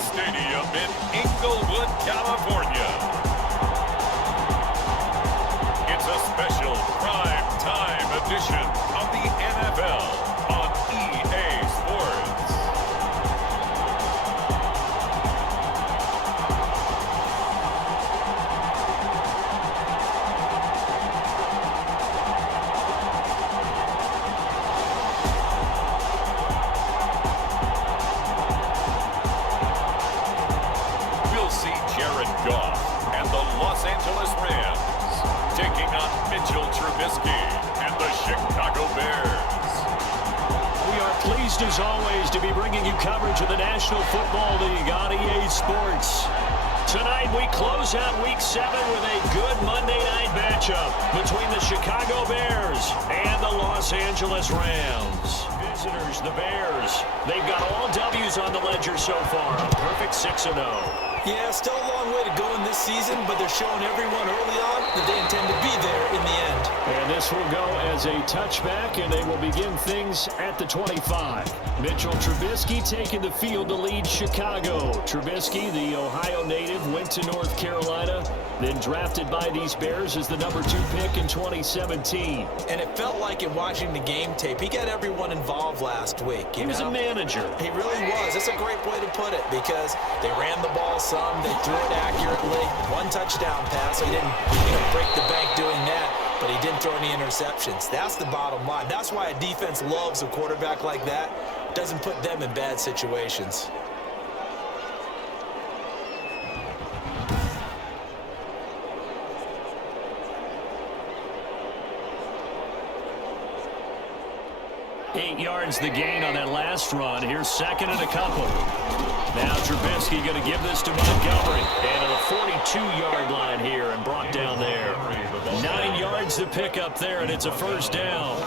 Stadium in Inglewood, California. It's a special prime time edition of the NFL on EA Sports. And the Los Angeles Rams taking on Mitchell Trubisky and the Chicago Bears. We are pleased as always to be bringing you coverage of the National Football League on EA Sports. Tonight we close out Week 7 with a good Monday night matchup between the Chicago Bears and the Los Angeles Rams. Visitors, the Bears, they've got all W's on the ledger so far, a perfect 6-0. Yeah, still a long way to go in this season, but they're showing everyone early on that they intend to be there in the end. And this will go as a touchback, and they will begin things at the 25. Mitchell Trubisky taking the field to lead Chicago. Trubisky, the Ohio native, went to North Carolina, then drafted by these Bears as the number 2 pick in 2017. And it felt like in watching the game tape, he got everyone involved last week. He was a manager. He really was. That's a great way to put it because they ran the ball some, they threw it accurately. 1 touchdown pass. So he didn't break the bank doing that, but he didn't throw any interceptions. That's the bottom line. That's why a defense loves a quarterback like that. Doesn't put them in bad situations. Eight yards the gain on that last run. Here's second and a couple. Now Trubisky going to give this to Montgomery. And to the 42-yard line here and brought down there. 9 yards to pick up there, and it's a first down.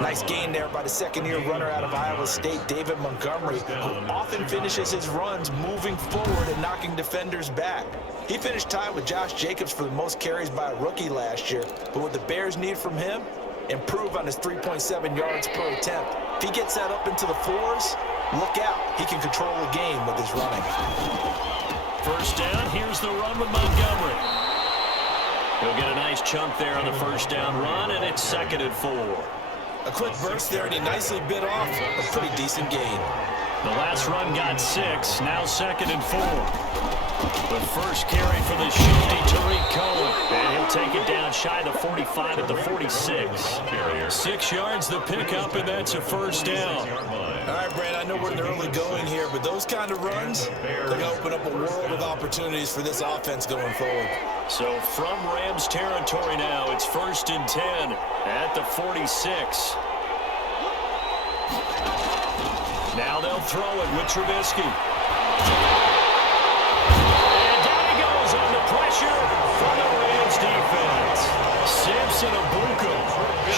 Nice gain there by the second-year runner out of Iowa State, David Montgomery, who often finishes his runs moving forward and knocking defenders back. He finished tied with Josh Jacobs for the most carries by a rookie last year. But what the Bears need from him, improve on his 3.7 yards per attempt. If he gets that up into the 4s, look out. He can control the game with his running. First down, here's the run with Montgomery. He'll get a nice chunk there on the first down run, and it's 2nd and 4. A quick burst there, and he nicely bit off a pretty decent gain. The last run got 6, now 2nd and 4. The first carry for the shifty Tariq Cohen. And he'll take it down shy of the 45 at the 46. 6 yards the pickup, and that's a first down. All right, Brad, I know we're in the early going here, but those kind of runs, they're going to open up a world of opportunities for this offense going forward. So from Rams territory now, it's 1st and 10 at the 46. Now they'll throw it with Trubisky. Pressure from the Rams defense. Samson Abuka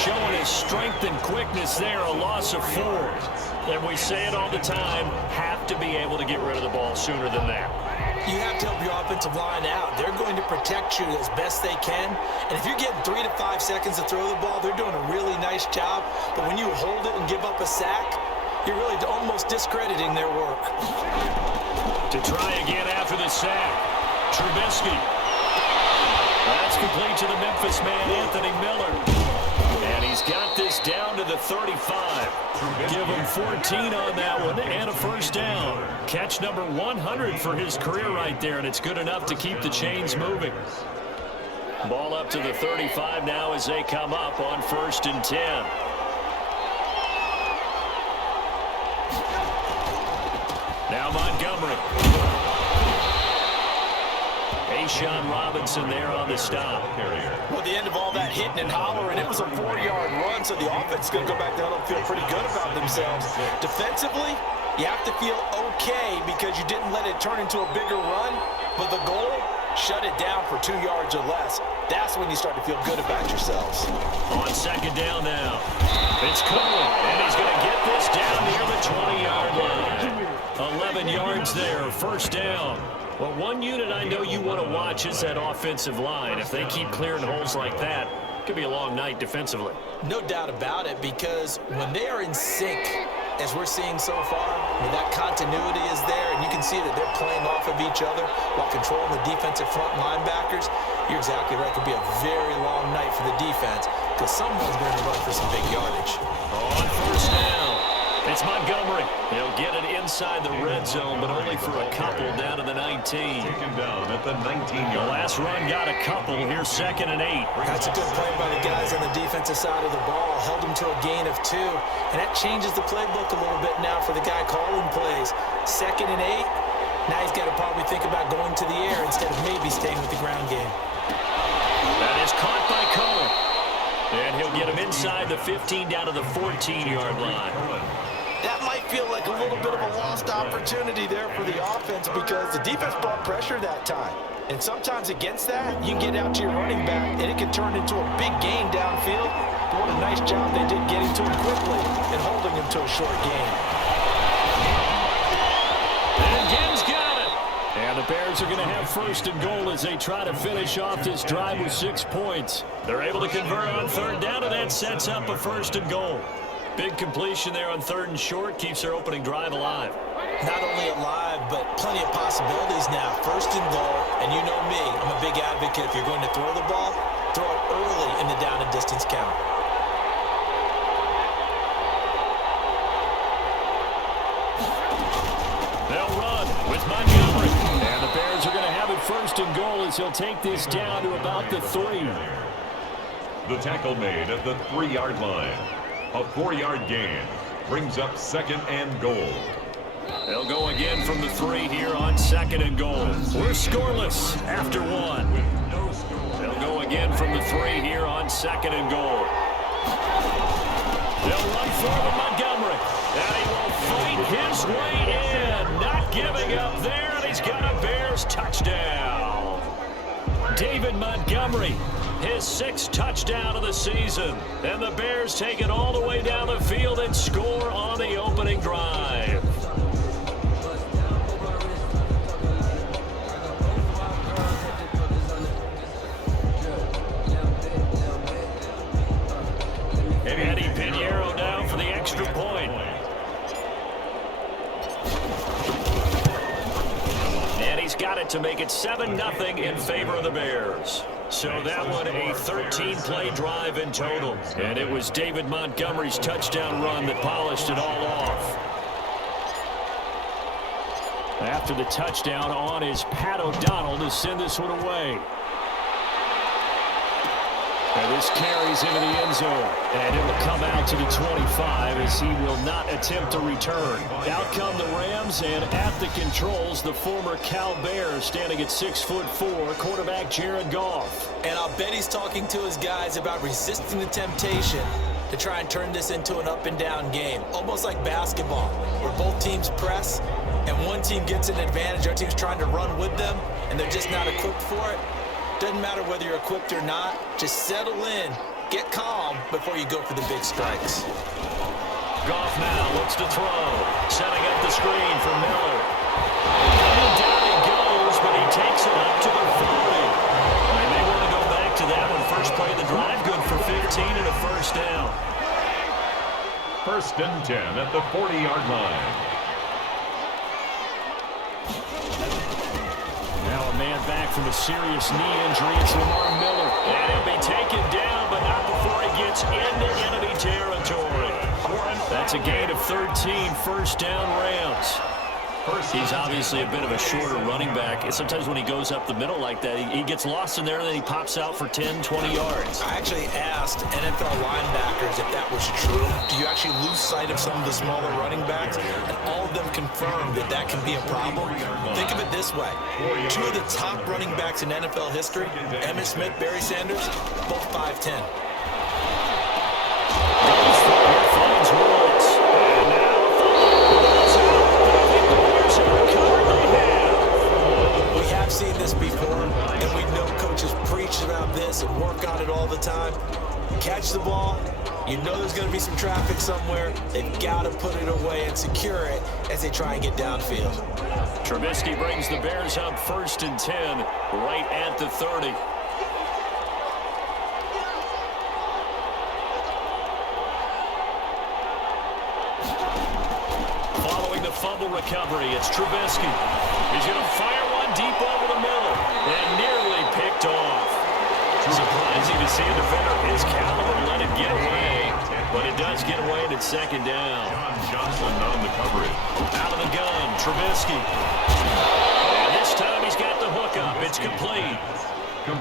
showing his strength and quickness there, a loss of 4. And we say it all the time, have to be able to get rid of the ball sooner than that. You have to help your offensive line out. They're going to protect you as best they can. And if you're getting 3 to 5 seconds to throw the ball, they're doing a really nice job. But when you hold it and give up a sack, you're really almost discrediting their work. To try again after the sack. Trubisky. That's complete to the Memphis man, Anthony Miller. And he's got this down to the 35. Give him 14 on that one and a first down. Catch number 100 for his career right there, and it's good enough to keep the chains moving. Ball up to the 35 now as they come up on 1st and 10. Now Montgomery. Sean Robinson there on the stop. Well, at the end of all that hitting and hollering, it was a 4-yard run, so the offense is going to go back down and feel pretty good about themselves. Defensively, you have to feel okay because you didn't let it turn into a bigger run, but the goal, shut it down for 2 yards or less. That's when you start to feel good about yourselves. On 2nd down now, it's Cohen, and he's going to get this down near the 20-yard line. 11 yards there, first down. Well, one unit I know you want to watch is that offensive line. If they keep clearing holes like that, it could be a long night defensively. No doubt about it, because when they are in sync, as we're seeing so far, that continuity is there, and you can see that they're playing off of each other while controlling the defensive front linebackers. You're exactly right. It could be a very long night for the defense because someone's going to run for some big yardage. On first down, it's Montgomery. He'll get it inside the red zone, but only for a couple down to the 19. Taken down at the 19-yard. The last run got a couple. Here's 2nd and 8. That's a good play by the guys on the defensive side of the ball. Held him to a gain of 2. And that changes the playbook a little bit now for the guy calling plays. 2nd and 8. Now he's got to probably think about going to the air instead of maybe staying with the ground game. That is caught by Cole. And he'll get him inside the 15 down to the 14-yard line. That might feel like a little bit of a lost opportunity there for the offense because the defense brought pressure that time. And sometimes against that, you can get out to your running back, and it can turn into a big gain downfield. But what a nice job they did getting to him quickly and holding him to a short gain. And Gibbs got it. And the Bears are going to have 1st and goal as they try to finish off this drive with 6 points. They're able to convert on 3rd down, and that sets up a 1st and goal. Big completion there on 3rd and short keeps their opening drive alive. Not only alive, but plenty of possibilities now. 1st and goal, and you know me, I'm a big advocate. If you're going to throw the ball, throw it early in the down and distance count. They'll run with Montgomery. And the Bears are going to have it 1st and goal as he'll take this down to about the 3. The tackle made at the 3-yard line. A 4-yard gain brings up 2nd and goal. They'll go again from the 3 here on 2nd and goal. We're scoreless after 1. They'll go again from the 3 here on 2nd and goal. They'll run forward Montgomery. And he will fight his way in. Not giving up there, and he's got a Bears touchdown. David Montgomery, his 6th touchdown of the season. And the Bears take it all the way down the field and score on the opening drive. Eddie Pinheiro down for the extra point. And he's got it to make it 7-0 in favor of the Bears. So that one a 13-play drive in total. And it was David Montgomery's touchdown run that polished it all off. After the touchdown on is Pat O'Donnell to send this one away. And this carries into the end zone. And it will come out to the 25 as he will not attempt to return. Out come the Rams, and at the controls, the former Cal Bear standing at 6'4", quarterback Jared Goff. And I'll bet he's talking to his guys about resisting the temptation to try and turn this into an up-and-down game. Almost like basketball, where both teams press, and one team gets an advantage, our team's trying to run with them, and they're just not equipped for it. Doesn't matter whether you're equipped or not. Just settle in, get calm before you go for the big strikes. Goff now looks to throw, setting up the screen for Miller. And down he goes, but he takes it up to the 40. They may want to go back to that one. First play of the drive, good for 15 and a 1st down. 1st and 10 at the 40-yard line. Now a man back from a serious knee injury. It's Lamar Miller. And he'll be taken down, but not before he gets into enemy territory. That's a gain of 13, 1st down Rams. He's obviously a bit of a shorter running back. And sometimes when he goes up the middle like that, he gets lost in there, and then he pops out for 10, 20 yards. I actually asked NFL linebackers if that was true. Do you actually lose sight of some of the smaller running backs? And all of them confirmed that that can be a problem. Think of it this way. 2 of the top running backs in NFL history, Emmitt Smith, Barry Sanders, both 5'10". Finds Woods. And now we have seen this before, and we know coaches preach about this and work on it all the time. Catch the ball. You know there's going to be some traffic somewhere. They've got to put it away and secure it as they try and get downfield. Trubisky brings the Bears up 1st and 10, right at the 30. recovery. It's Trubisky. He's going to fire one deep over the middle and nearly picked off. Surprising to see a defender of his caliber let it get away, but it does get away and it's second down. Johnson on the coverage. Out of the gun, Trubisky. And this time he's got the hook up. It's complete.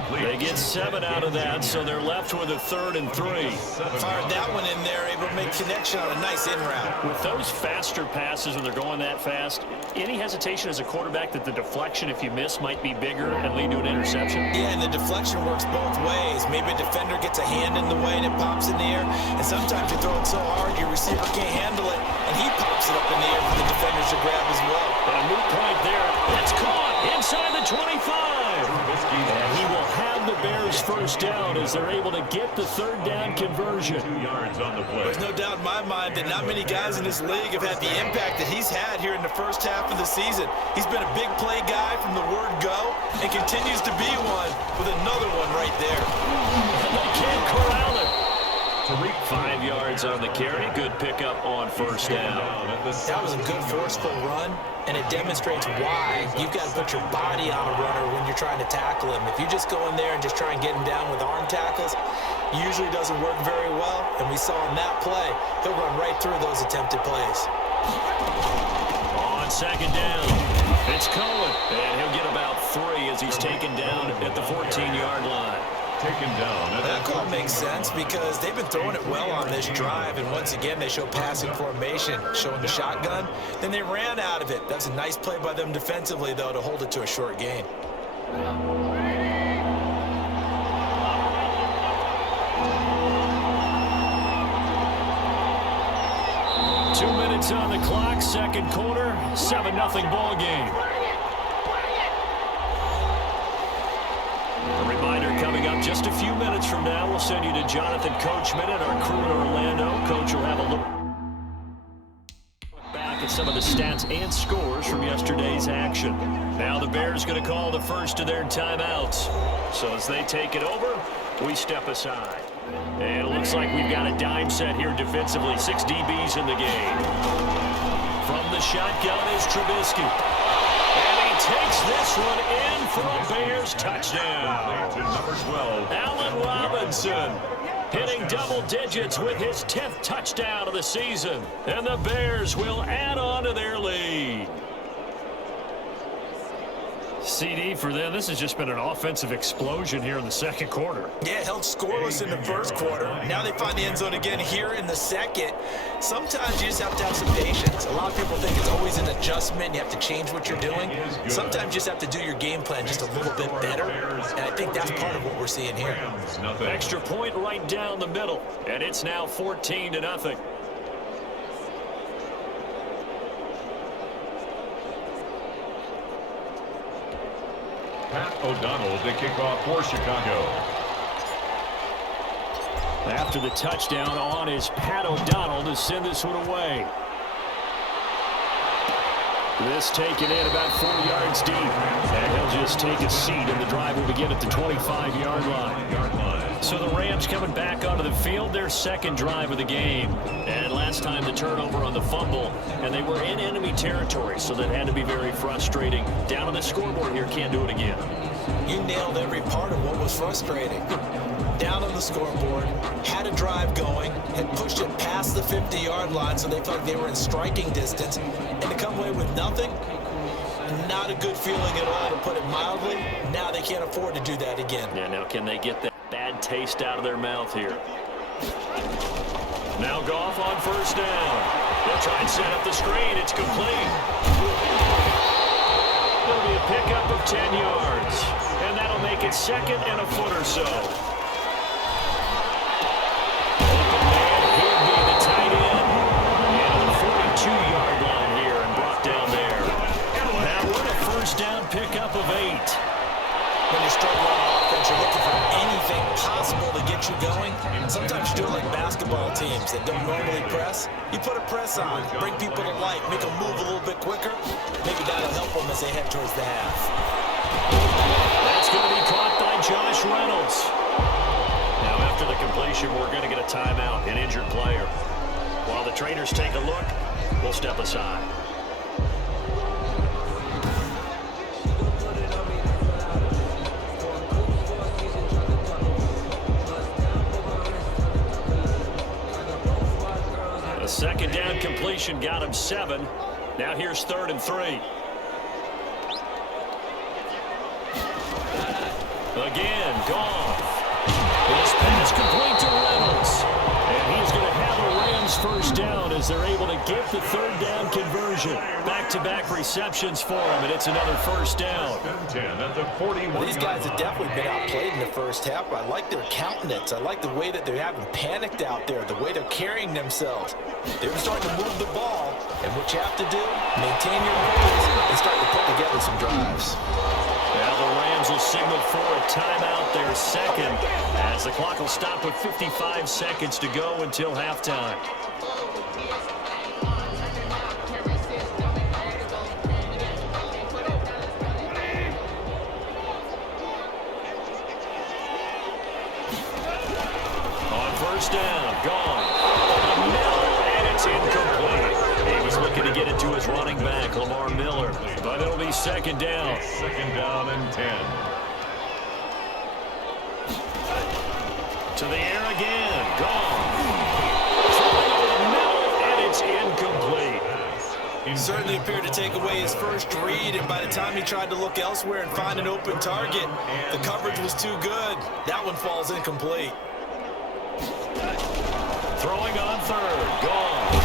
They get 7 out of that, so they're left with a 3rd and 3. Fired that one in there, able to make connection on a nice in route. With those faster passes when they're going that fast, any hesitation as a quarterback that the deflection, if you miss, might be bigger and lead to an interception? Yeah, and the deflection works both ways. Maybe a defender gets a hand in the way and it pops in the air, and sometimes you throw it so hard your receiver can't handle it, and he pops it up in the air for the defenders to grab as well. But a moot point there. It's caught inside the 25. And he will have the Bears first down as they're able to get the 3rd down conversion. 2 yards on the play. There's no doubt in my mind that not many guys in this league have had the impact that he's had here in the first half of the season. He's been a big play guy from the word go and continues to be one with another one right there. And they can't corral it. 5 yards on the carry. Good pickup on first down. That was a good forceful run, and it demonstrates why you've got to put your body on a runner when you're trying to tackle him. If you just go in there and just try and get him down with arm tackles, usually doesn't work very well, and we saw in that play, he'll run right through those attempted plays. On second down, it's Cohen, and he'll get about 3 as he's taken down at the 14-yard line. Taken down. That call makes sense because they've been throwing it well on this drive, and once again they show passing formation, showing the shotgun. Then they ran out of it. That's a nice play by them defensively, though, to hold it to a short gain. 2 minutes on the clock, second quarter, 7-0 ball game. A reminder coming up just a few minutes from now. We'll send you to Jonathan Coachman and our crew in Orlando. Coach will have a look back at some of the stats and scores from yesterday's action. Now the Bears going to call the first of their timeouts. So as they take it over, we step aside. And it looks like we've got a dime set here defensively. 6 DBs in the game. From the shotgun is Trubisky. And he takes this one in for a Bears touchdown. Number 12. Allen Robinson hitting double digits with his 10th touchdown of the season. And the Bears will add on to their lead. CD for them, this has just been an offensive explosion here in the second quarter. Yeah, held scoreless in the first quarter. Now they find the end zone again here in the second. Sometimes you just have to have some patience. A lot of people think it's always an adjustment. You have to change what you're doing. Sometimes you just have to do your game plan just a little bit better. And I think that's part of what we're seeing here. Extra point right down the middle. And it's now 14-0. Pat O'Donnell to kick off for Chicago. After the touchdown on is Pat O'Donnell to send this one away. This taken in about 4 yards deep. And he'll just take a seat, and the drive will begin at the 25-yard line. So the Rams coming back onto the field, their second drive of the game. And last time the turnover on the fumble, and they were in enemy territory, so that had to be very frustrating. Down on the scoreboard here, can't do it again. You nailed every part of what was frustrating. Down on the scoreboard, had a drive going, had pushed it past the 50-yard line so they felt like they were in striking distance, and to come away with nothing, not a good feeling at all, to put it mildly. Now they can't afford to do that again. Yeah, now can they get that bad taste out of their mouth here? Now Goff on first down. They'll try and set up the screen. It's complete. It'll be a pickup of 10 yards, and that'll make it second and a foot or so. Pickup of 8. When you're struggling on offense, you're looking for anything possible to get you going. Sometimes you do it like basketball teams that don't normally press. You put a press on, bring people to life, make them move a little bit quicker. Maybe that'll help them as they head towards the half. That's going to be caught by Josh Reynolds. Now after the completion, we're going to get a timeout, an injured player. While the trainers take a look, we'll step aside. completion got him 7. Now here's 3rd and 3. Again, Goff. This pass complete to Reynolds. And he's going to have a Rams first down as they're able to get the 3rd down conversion. Back-to-back receptions for him, and it's another first down. Well, these guys have definitely been outplayed in the first half, but I like their countenance. I like the way that they haven't panicked out there, the way they're carrying themselves. They're starting to move the ball, and what you have to do, maintain your goals and start to put together some drives. Now the Rams will signal for a timeout, their second, as the clock will stop with 55 seconds to go until halftime. On first down, gone. And it's incomplete. He was looking to get it to his running back, Lamar Miller, but it'll be 2nd down. 2nd down and 10. To the air again. Gone. Throwing over the middle, and it's incomplete. Certainly appeared to take away his first read, and by the time he tried to look elsewhere and find an open target, the coverage was too good. That one falls incomplete. Throwing on 3rd. Gone.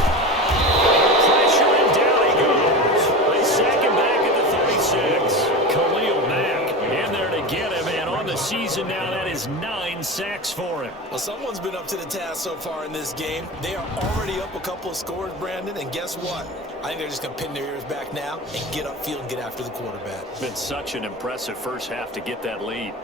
Pressure, and down he goes. They sack him back at the 36. Khalil Mack in there to get him, and on the season now, that is 9 sacks for him. Well, someone's been up to the task so far in this game. They are already up a couple of scores, Brandon, and guess what? I think they're just going to pin their ears back now and get upfield and get after the quarterback. Been such an impressive first half to get that lead.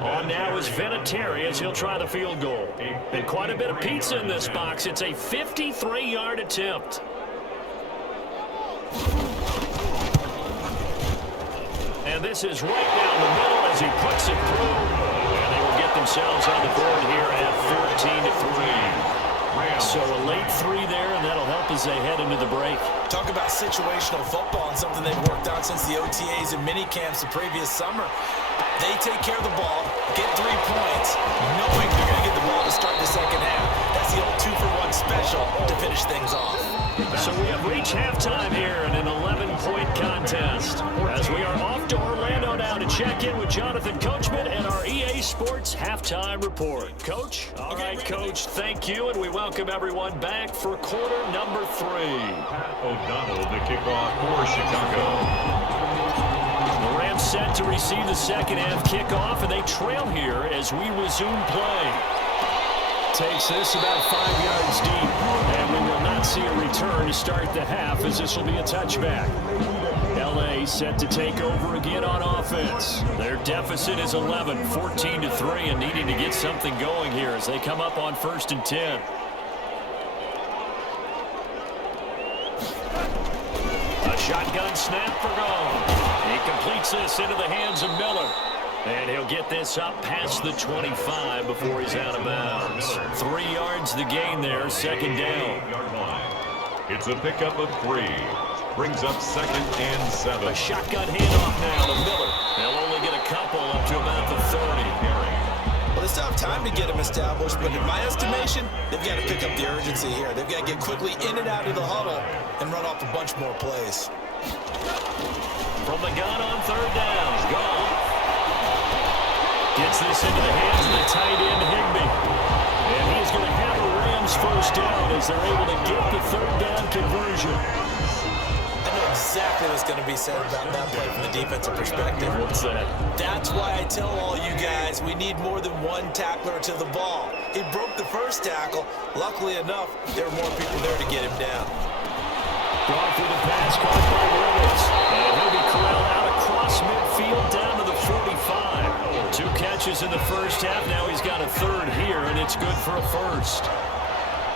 On now is Vinatieri as he'll try the field goal. And quite a bit of pizza in this box. It's a 53-yard attempt. And this is right down the middle as he puts it through. And they will get themselves on the board here at 14-3. So a late 3 there, and that'll help as they head into the break. Talk about situational football and something they've worked on since the OTAs and mini camps the previous summer. They take care of the ball, get 3 points, knowing they're going to get the ball to start the second half. That's the old 2-for-1 special to finish things off. So we have reached halftime here in an 11-point contest. As we are off to Orlando now to check in with Jonathan Coachman and our EA Sports Halftime Report. Coach? All right, Coach, thank you, and we welcome everyone back for quarter number 3. O'Donnell to kick off for Chicago. The Rams set to receive the second half kickoff, and they trail here as we resume play. Takes this about 5 yards deep, and we will not see a return to start the half as this will be a touchback. LA set to take over again on offense. Their deficit is 11, 14-3, and needing to get something going here as they come up on 1st and 10. A shotgun snap for Goff. He completes this into the hands of Miller. And he'll get this up past the 25 before he's out of bounds. 3 yards the gain there, 2nd down. It's a pickup of 3. Brings up 2nd and 7. A shotgun handoff now to Miller. They'll only get a couple up to about the 30. Well, they still have time to get them established, but in my estimation, they've got to pick up the urgency here. They've got to get quickly in and out of the huddle and run off a bunch more plays. From the gun on 3rd down, Goff. Gets this into the hands of the tight end, Higbee. And he's going to have a Rams first down as they're able to get the 3rd down conversion. I know exactly what's going to be said about that play from the defensive perspective. What's that? That's why I tell all you guys we need more than one tackler to the ball. He broke the first tackle. Luckily enough, there were more people there to get him down. Gone through the pass, caught by Reynolds. And he'll be corralled out across midfield down to the 45. 2 catches in the first half. Now he's got a 3rd here, and it's good for a 1st.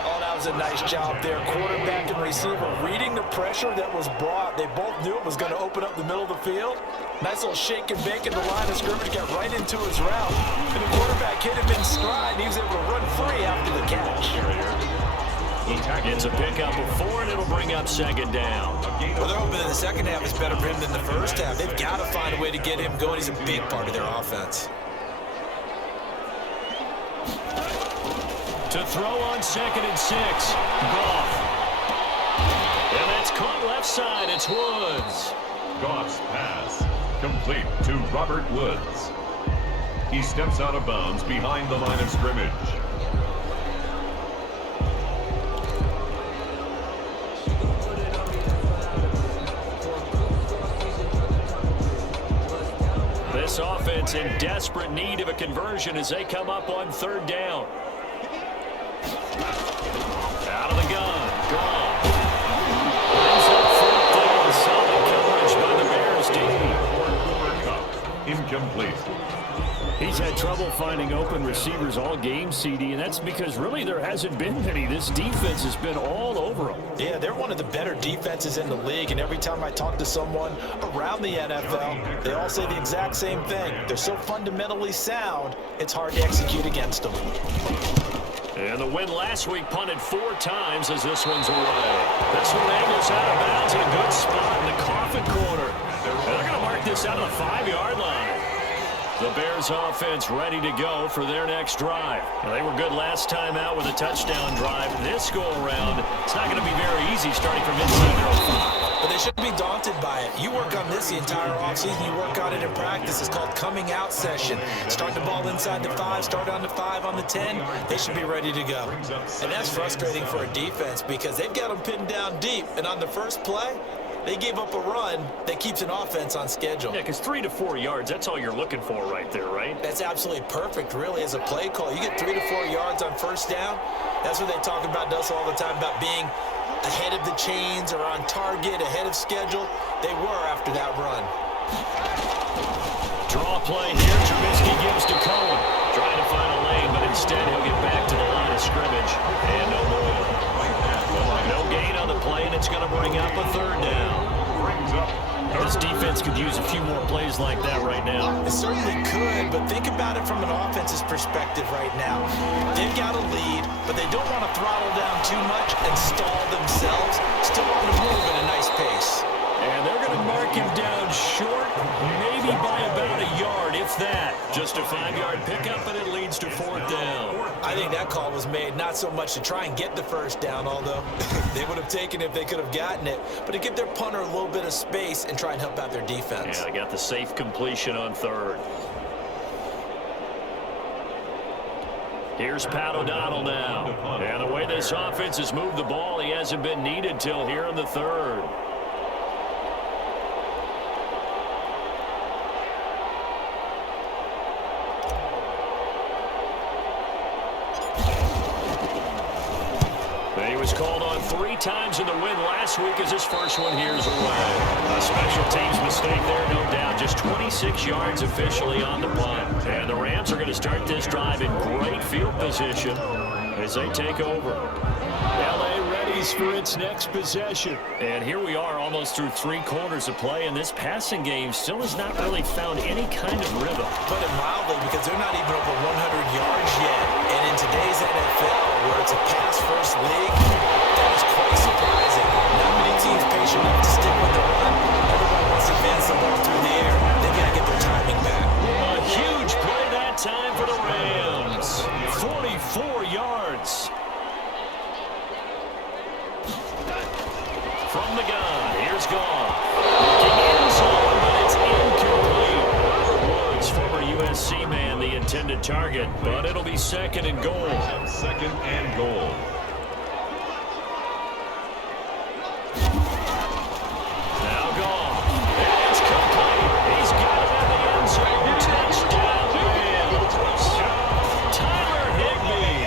Oh, that was a nice job there. Quarterback and receiver reading the pressure that was brought. They both knew it was going to open up the middle of the field. Nice little shake and bake in the line of scrimmage. Got right into his route. And the quarterback hit him in stride, and he was able to run free after the catch. It's a pickup of 4, and it'll bring up 2nd down. Well, they're hoping that the second half is better for him than the first half. They've got to find a way to get him going. He's a big part of their offense. To throw on 2nd and 6. Goff. And that's caught left side. It's Woods. Goff's pass complete to Robert Woods. He steps out of bounds behind the line of scrimmage. This offense in desperate need of a conversion as they come up on 3rd down. Out of the gun. Goff. Brings up 4th down. Solid coverage by the Bears D. Incomplete. He's had trouble finding open receivers all game, CD, and that's because really there hasn't been any. This defense has been all over them. Yeah, they're one of the better defenses in the league, and every time I talk to someone around the NFL, they all say the exact same thing. They're so fundamentally sound, it's hard to execute against them. And the win last week punted 4 times as this one's away. This one angles out of bounds in a good spot in the coffin corner. And they're going to mark this out of the 5-yard line. The Bears offense ready to go for their next drive. Now, they were good last time out with a touchdown drive. This go-around, it's not going to be very easy starting from inside their own 5. But they shouldn't be daunted by it. You work on this the entire offseason. You work on it in practice. It's called coming out session. Start the ball inside the 5, start on the 5, on the 10. They should be ready to go. And that's frustrating for a defense because they've got them pinned down deep. And on the first play, they gave up a run that keeps an offense on schedule. Yeah, because 3 to 4 yards, that's all you're looking for right there, right? That's absolutely perfect, really, as a play call. You get 3 to 4 yards on 1st down. That's what they talk about us all the time, about being ahead of the chains or on target, ahead of schedule. They were after that run. Draw play here. Trubisky gives to Cohen. Trying to find a lane, but instead he'll get back to the line of scrimmage. And no more. No gain on the play, and it's going to bring up a 3rd down. This defense could use a few more plays like that right now. It certainly could, but think about it from an offense's perspective right now. They've got a lead, but they don't want to throttle down too much and stall themselves. Still want to move at a nice pace. And they're going to mark him down short, maybe by about a yard, if that. Just a 5-yard pickup, and it leads to 4th down. I think that call was made not so much to try and get the 1st down, although they would have taken it if they could have gotten it, but to give their punter a little bit of space and try and help out their defense. Yeah, they got the safe completion on 3rd. Here's Pat O'Donnell now. And the way this offense has moved the ball, he hasn't been needed till here in the 3rd. He was called on 3 times in the win last week as his first one here is away. A special teams mistake there, no doubt. Just 26 yards officially on the punt. And the Rams are going to start this drive in great field position as they take over. L.A. readies for its next possession. And here we are almost through 3 quarters of play, and this passing game still has not really found any kind of rhythm. Put it mildly, because they're not even over 100 yards yet. And in today's NFL, where it's a pass-first league, that is quite surprising. Not many teams patient enough to stick with the run. Everyone wants to advance the ball through the air. They've got to get their timing back. A huge play that time for the Rams. 44 yards. From the gun, here's Goff. Looking end zone, but it's incomplete. Woods, former USC man, the intended target, but it'll be 2nd and goal. 2nd and goal. Now Goff. And it's complete. He's got it in the end zone. Touchdown, Rams. Tyler Higbee,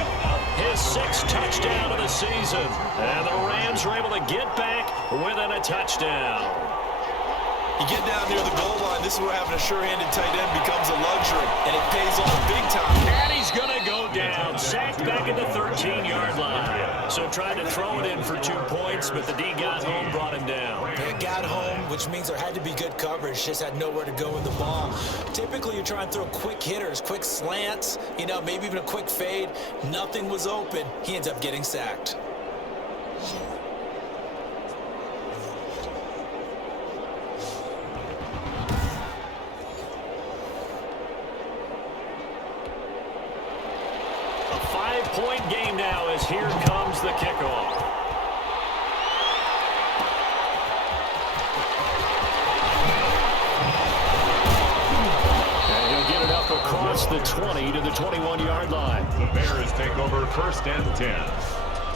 his 6th touchdown of the season. And the Rams are able to get back within a touchdown. You get down near the goal line, this is where having a sure-handed tight end becomes a luxury, and it pays off big time. And he's going to go down, sacked back at the 13-yard line. So tried to throw it in for 2 points, but the D got home, brought him down. It got home, which means there had to be good coverage, just had nowhere to go with the ball. Typically, you're trying to throw quick hitters, quick slants, maybe even a quick fade. Nothing was open. He ends up getting sacked. A 5-point game as here comes the kickoff. And he'll get it up across the 20 to the 21-yard line. The Bears take over 1st and 10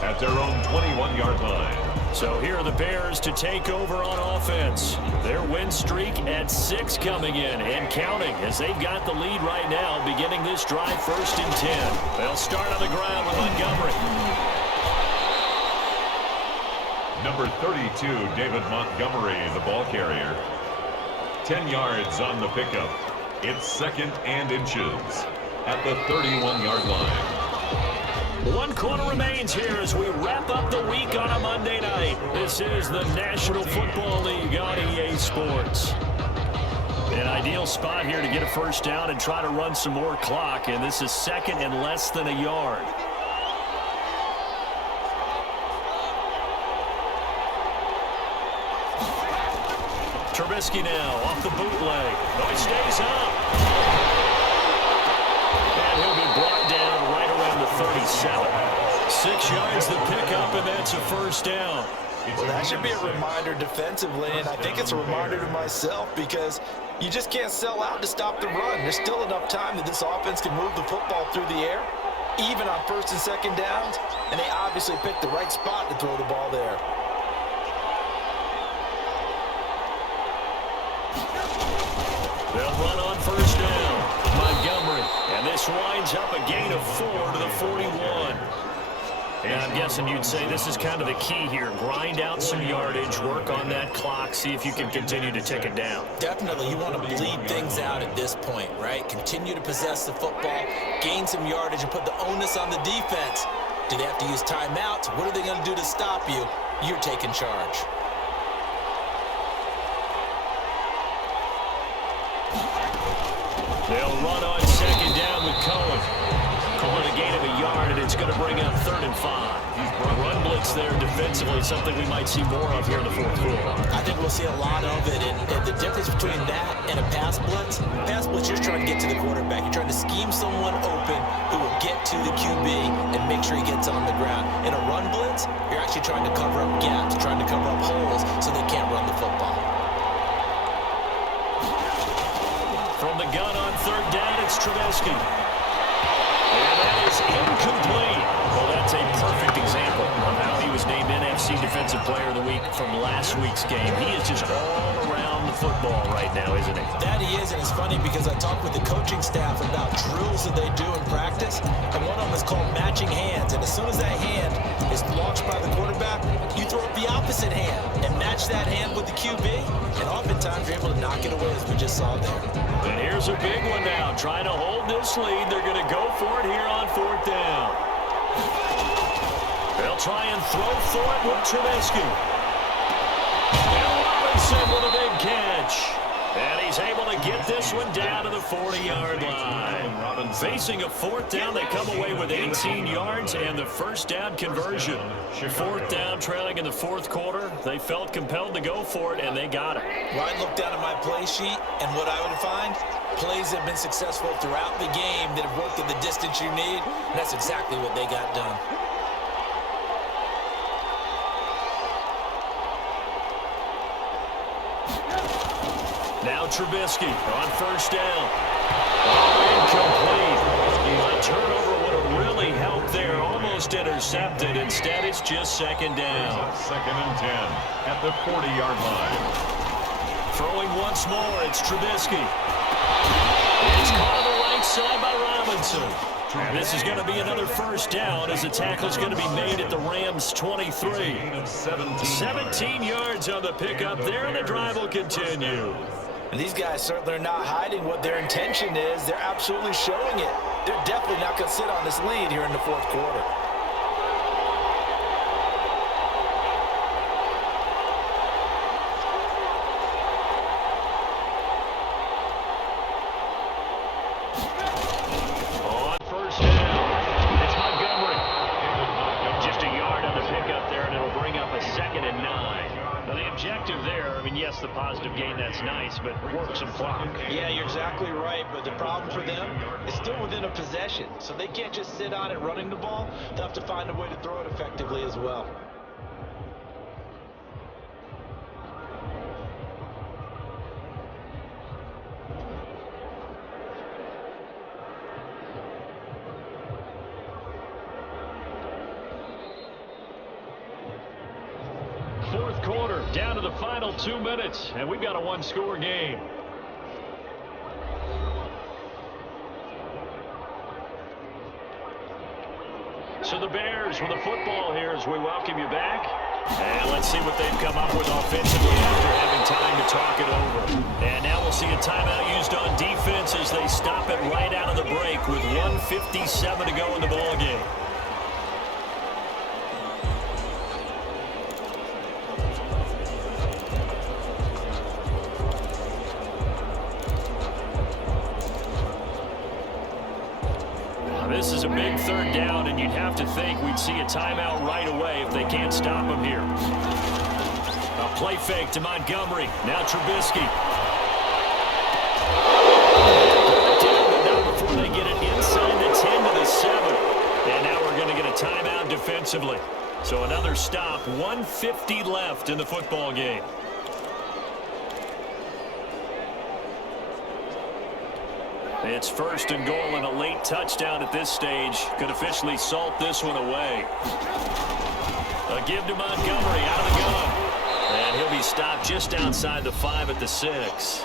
at their own 21-yard line. So here are the Bears to take over on offense. Their win streak at 6 coming in and counting as they've got the lead right now beginning this drive 1st and 10. They'll start on the ground with Montgomery. Number 32, David Montgomery, the ball carrier. 10 yards on the pickup. It's 2nd and inches at the 31-yard line. 1 quarter remains here as we wrap up the week on a Monday night. This is the National Football League on EA Sports. An ideal spot here to get a first down and try to run some more clock, and this is 2nd and less than a yard. Trubisky now off the bootleg. No, he stays up. And he'll be brought down right around the 37. 6 yards the pickup, and that's a first down. Well, that should be a reminder defensively, and I think it's a reminder to myself because you just can't sell out to stop the run. There's still enough time that this offense can move the football through the air, even on 1st and 2nd downs, and they obviously picked the right spot to throw the ball there. They'll run on 1st down. Montgomery, and this winds up a gain of 4 to the 41. And I'm guessing you'd say this is kind of the key here. Grind out some yardage, work on that clock, see if you can continue to tick it down. Definitely, you want to bleed things out at this point, right? Continue to possess the football, gain some yardage, and put the onus on the defense. Do they have to use timeouts? What are they going to do to stop you? You're taking charge. They'll run on 2nd down with Cohen. Call it a gain of a yard, and it's going to bring up 3rd and 5. Run blitz there defensively, something we might see more of here in the 4th quarter. I think we'll see a lot of it, and the difference between that and a pass blitz, you're just trying to get to the quarterback. You're trying to scheme someone open who will get to the QB and make sure he gets on the ground. In a run blitz, you're actually trying to cover up gaps, trying to cover up holes so they can't run the football. From the gun on 3rd down, it's Trubisky. And that is incomplete. Well, that's a perfect example of how he was named NFC Defensive Player of the Week from last week's game. He is just all around the football right now, isn't he? That he is, and it's funny because I talked with the coaching staff about drills that they do in practice, and one of them is called matching hands. And as soon as that hand is launched by the quarterback, you throw up the opposite hand and match that hand with the QB, and oftentimes you're able to knock it away, as we just saw there. And here's a big one now. Trying to hold this lead. They're going to go for it here on 4th down. They'll try and throw for it with Trubisky. And Robinson with a big catch. And he's able to get this one down to the 40-yard line. Facing a 4th down, they come away with 18 yards and the first down conversion. 4th down, trailing in the 4th quarter. They felt compelled to go for it, and they got it. Well, I looked down at my play sheet, and what I would find, plays have been successful throughout the game that have worked at the distance you need, and that's exactly what they got done. Now Trubisky on 1st down. Oh, incomplete. A turnover would have really helped there. Almost intercepted. Instead, it's just 2nd down. 2nd and 10 at the 40-yard line. Throwing once more, it's Trubisky. He's caught on the right side by Robinson. This is going to be another first down as the tackle is going to be made at the Rams' 23. 17 yards on the pickup there, and the drive will continue. And these guys certainly are not hiding what their intention is. They're absolutely showing it. They're definitely not going to sit on this lead here in the 4th quarter. On 1st down, it's Montgomery. Just a yard on the pickup there, and it'll bring up a 2nd and 9. Now the objective productive there. I mean, yes, the positive gain, that's nice, but work some clock. Yeah, you're exactly right, but the problem for them is still within a possession, so they can't just sit on it running the ball. They'll have to find a way to throw it effectively as well. Fourth quarter, down to the final 2 minutes, and we've got a one-score game. So the Bears with the football here as we welcome you back. And let's see what they've come up with offensively after having time to talk it over. And now we'll see a timeout used on defense as they stop it right out of the break with 1:57 to go in the ballgame. This is a big third down, and you'd have to think we'd see a timeout right away if they can't stop him here. A play fake to Montgomery. Now Trubisky. Down, but not before they get it inside the 10 to the 7. And now we're going to get a timeout defensively. So another stop. 1:50 left in the football game. It's first and goal, and a late touchdown at this stage could officially salt this one away. A give to Montgomery out of the gun. And he'll be stopped just outside the 5 at the 6.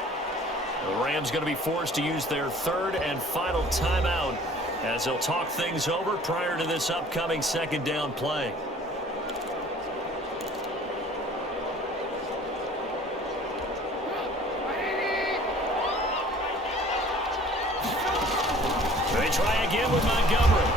The Rams going to be forced to use their third and final timeout as they'll talk things over prior to this upcoming second down play. They try again with Montgomery.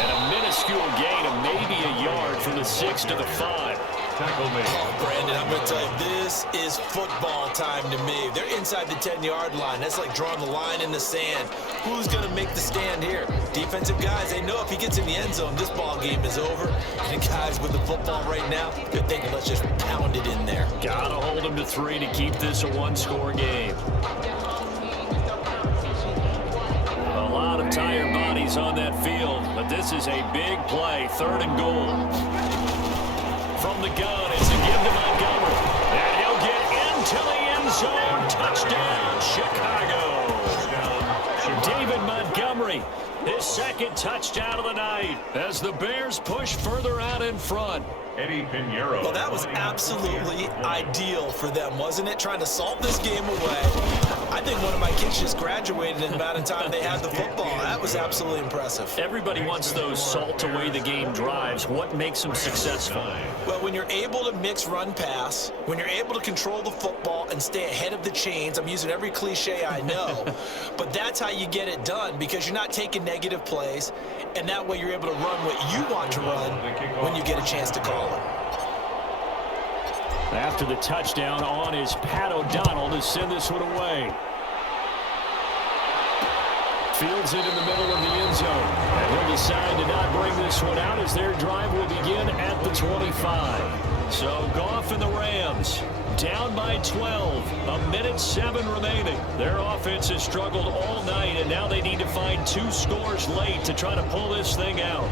And a minuscule gain of maybe a yard from the 6 to the 5. Tackle me. Oh, Brandon, I'm going to tell you, this is football time to me. They're inside the 10-yard line. That's like drawing the line in the sand. Who's going to make the stand here? Defensive guys, they know if he gets in the end zone, this ball game is over. And the guys with the football right now, they're thinking, let's just pound it in there. Gotta hold him to 3 to keep this a one-score game. A lot of tired bodies on that field, but this is a big play, third and goal. From the gun, it's a give to Montgomery. And he'll get into the end zone. Touchdown, Chicago. David Montgomery, his second touchdown of the night as the Bears push further out in front. Eddie Pinheiro. Well, that was absolutely ideal for them, wasn't it? Trying to salt this game away. I think one of my kids just graduated in the amount of time they had the football. That was absolutely impressive. Everybody wants those salt away the game drives. What makes them successful? Well, when you're able to mix run pass, when you're able to control the football and stay ahead of the chains, I'm using every cliche I know, but that's how you get it done because you're not taking negative plays, and that way you're able to run what you want to run when you get a chance to call it. After the touchdown on is Pat O'Donnell to send this one away. Fields it in the middle of the end zone. And he'll decide to not bring this one out as their drive will begin at the 25. So Goff and the Rams down by 12. 1:07 remaining. Their offense has struggled all night, and now they need to find 2 scores late to try to pull this thing out.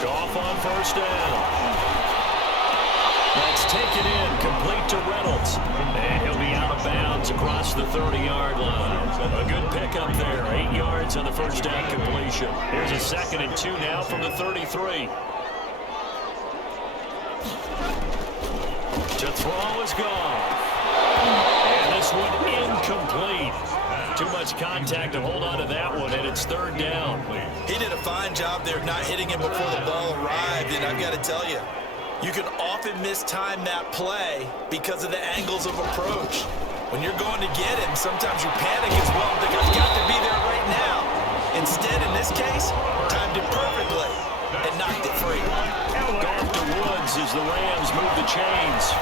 Goff on first down. That's taken in, complete to Reynolds. And he'll be out of bounds across the 30-yard line. A good pickup there, 8 yards on the first down completion. Here's a 2nd and 2 now from the 33. To throw is Goff. And this one incomplete. Too much contact to hold on to that one, and it's 3rd down. He did a fine job there of not hitting him before the ball arrived, and I've got to tell you, you can often mistime that play because of the angles of approach. When you're going to get him, sometimes you panic as well and think, I've got to be there right now. Instead, in this case, timed it perfectly and knocked it free. Goff to as the Rams move the chains.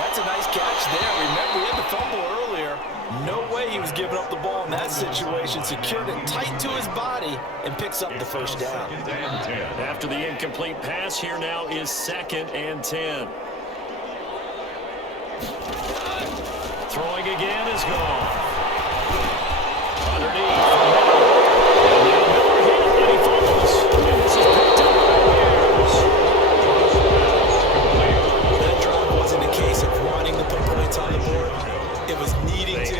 That's a nice catch there. Remember, he had the fumble earlier. No way he was giving up the ball in that situation. Secured it tight to his body and picks up the first down. After the incomplete pass, here now is 2nd and 10. Throwing again is gone. Underneath. And he fumbles. And this is picked up by the Bears. That drive wasn't a case of wanting to put points on the board. It was needing to,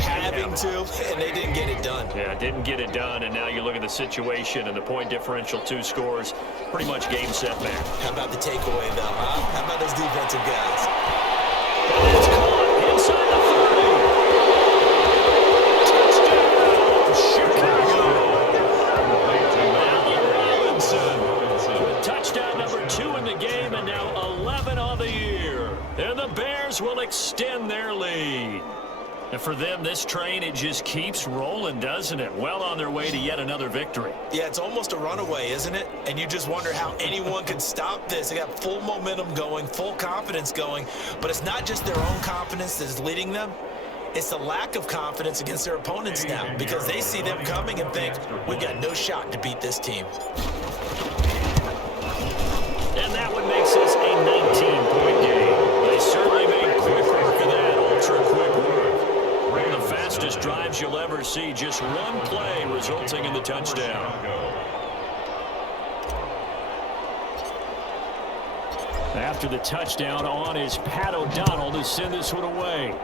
having to, and they didn't get it done. Yeah, didn't get it done, and now you look at the situation and the point differential, 2 scores, pretty much game, set, match. How about the takeaway, though, huh? How about those defensive guys? And it's caught inside the 30. Touchdown, Chicago. Allen Robinson. Touchdown number 2 in the game, and now 11 on the year. And the Bears will extend their lead. And for them, this train, it just keeps rolling, doesn't it? Well on their way to yet another victory. Yeah, it's almost a runaway, isn't it? And you just wonder how anyone could stop this. They got full momentum going, full confidence going. But it's not just their own confidence that's leading them. It's the lack of confidence against their opponents now, because they see them coming and think, we've got no shot to beat this team. And that one makes this a 19-point game. They certainly made quick work of that, ultra-quick work. One of the fastest drives you'll ever see, just one play resulting in the touchdown. After the touchdown, on is Pat O'Donnell to send this one away.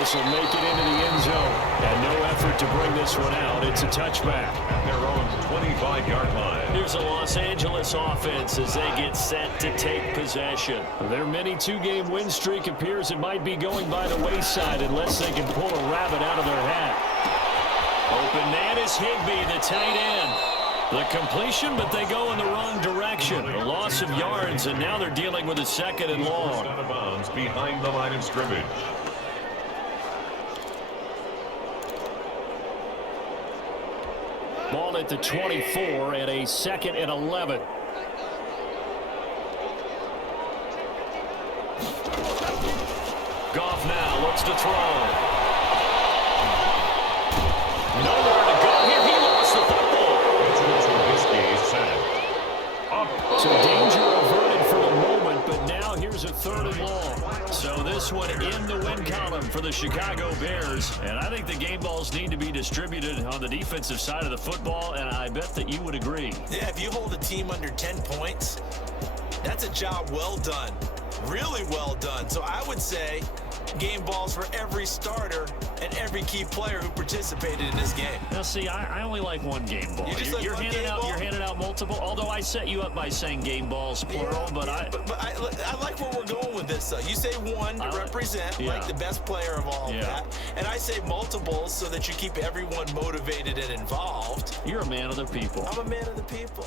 This will make it into the end zone. And no effort to bring this one out. It's a touchback. At their own 25-yard line. Here's a Los Angeles offense as they get set to take possession. Their mini 2-game win streak appears it might be going by the wayside unless they can pull a rabbit out of their hat. Open man is Higbee, the tight end. The completion, but they go in the wrong direction. A loss of yards, and now they're dealing with a 2nd and long. Out of bounds behind the line of scrimmage. Ball at the 24 and a 2nd and 11. Goff now looks to throw. Nowhere to go here. He lost the football. Trubisky sacked. So danger averted for the moment, but now here's a 3rd and long. So this one in the win column for the Chicago Bears. And I think the game balls need to be distributed on the defensive side of the football, and I bet that you would agree. Yeah, if you hold a team under 10 points, that's a job well done. Really well done. So I would say game balls for every starter and every key player who participated in this game. Now, see, I only like one game ball. You're handing out multiple, although I set you up by saying game balls, plural, but I like where we're going with this, though. You say one to represent, like the best player of all of that, and I say multiples so that you keep everyone motivated and involved. You're a man of the people. I'm a man of the people.